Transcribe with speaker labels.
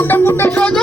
Speaker 1: कुठं शोधूया कानाला कुठं कुठं शोधूया